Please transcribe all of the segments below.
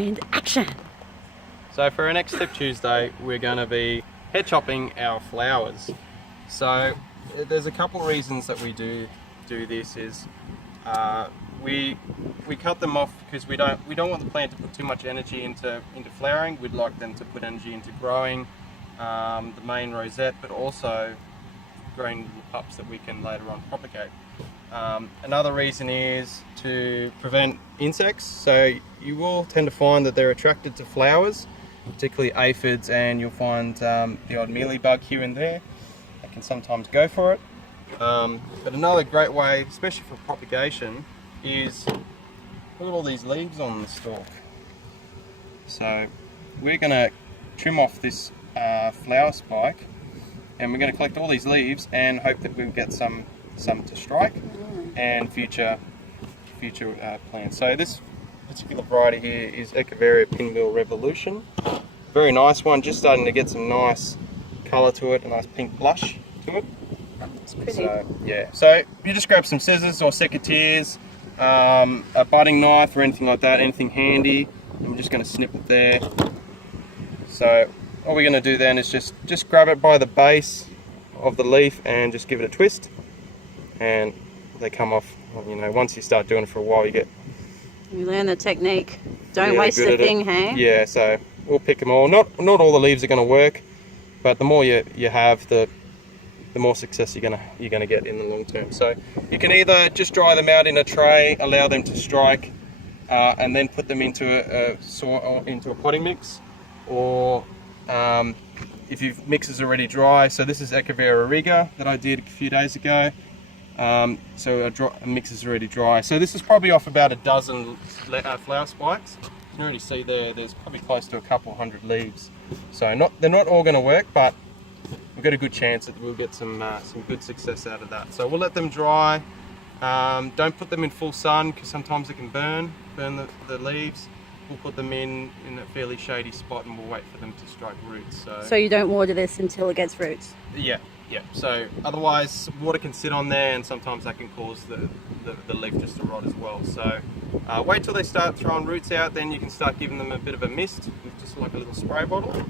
And action! So for our next Tip Tuesday, we're going to be head chopping our flowers. So there's a couple of reasons that we do this. Is we cut them off because we don't want the plant to put too much energy into flowering. We'd like them to put energy into growing the main rosette, but also growing little pups that we can later on propagate. Another reason is to prevent insects. So you will tend to find that they're attracted to flowers, particularly aphids, and you'll find the odd mealybug here and there. They can sometimes go for it. But another great way, especially for propagation, is look at all these leaves on the stalk. So we're going to trim off this flower spike, and we're going to collect all these leaves and hope that we'll get some to strike and future plants. So this particular variety here is Echeveria Pinwheel Revolution. Very nice one, just starting to get some nice colour to it, a nice pink blush to it. It's pretty. So yeah, so you just grab some scissors or secateurs, a budding knife or anything like that, anything handy, and we're just going to snip it there. So all we're going to do then is just grab it by the base of the leaf and just give it a twist, and they come off. You know, once you start doing it for a while, you learn the technique. Don't waste the thing, hey? Yeah, so we'll pick them all. Not all the leaves are going to work, but the more you have, the more success you're gonna get in the long term. So you can either just dry them out in a tray, allow them to strike, and then put them into a potting mix, or if your mix is already dry. So this is Echeveria riga that I did a few days ago. So a mix is already dry. So this is probably off about a dozen flower spikes. You can already see there's probably close to a couple hundred leaves. So they're not all going to work, but we've got a good chance that we'll get some good success out of that. So we'll let them dry. Don't put them in full sun because sometimes it can burn the leaves. We'll put them in a fairly shady spot and we'll wait for them to strike roots. So you don't water this until it gets roots? Yeah. So otherwise water can sit on there and sometimes that can cause the leaf just to rot as well. So wait till they start throwing roots out, then you can start giving them a bit of a mist with just like a little spray bottle.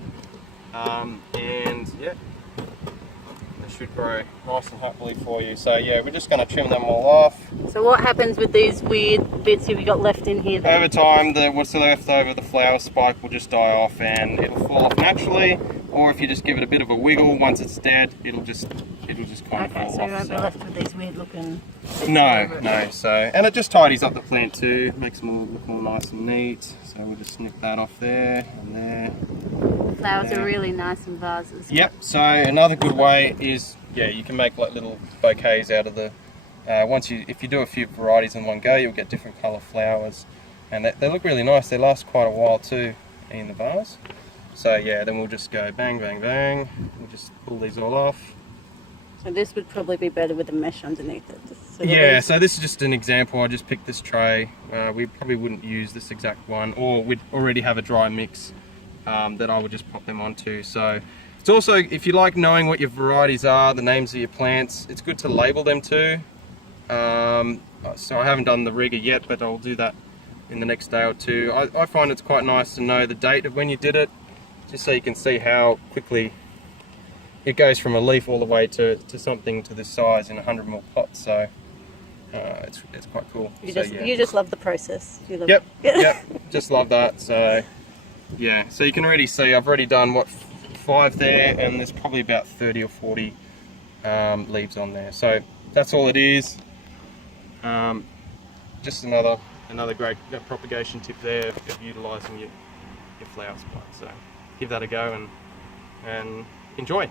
And yeah, they should grow nice and happily for you. So yeah, we're just going to trim them all off. So what happens with these weird bits you've got left in here then? Over time, what's left over, the flower spike will just die off and it'll fall off naturally. Or if you just give it a bit of a wiggle, once it's dead, it'll just kind of fall off. Okay, so you won't be left with these weird looking... No. So, and it just tidies up the plant too, makes them all look all nice and neat. So we'll just snip that off there and there. Flowers are really nice in vases. Yep. So another good way is, yeah, you can make like little bouquets out of the. If you do a few varieties in one go, you'll get different colour flowers, and they look really nice. They last quite a while too in the vase. So yeah, then we'll just go bang, bang, bang. We'll just pull these all off. So this would probably be better with the mesh underneath it. Yeah, so this is just an example. I just picked this tray. We probably wouldn't use this exact one, or we'd already have a dry mix that I would just pop them onto. So it's also, if you like knowing what your varieties are, the names of your plants, it's good to label them too. So I haven't done the riga yet, but I'll do that in the next day or two. I find it's quite nice to know the date of when you did it, just so you can see how quickly it goes from a leaf all the way to something to this size in a 100ml pot. So it's quite cool. You just love the process. Yep, just love that. So yeah, so you can already see I've already done 5 there, and there's probably about 30 or 40 leaves on there. So that's all it is. Just another great propagation tip there of utilising your flower spike. So give that a go and enjoy.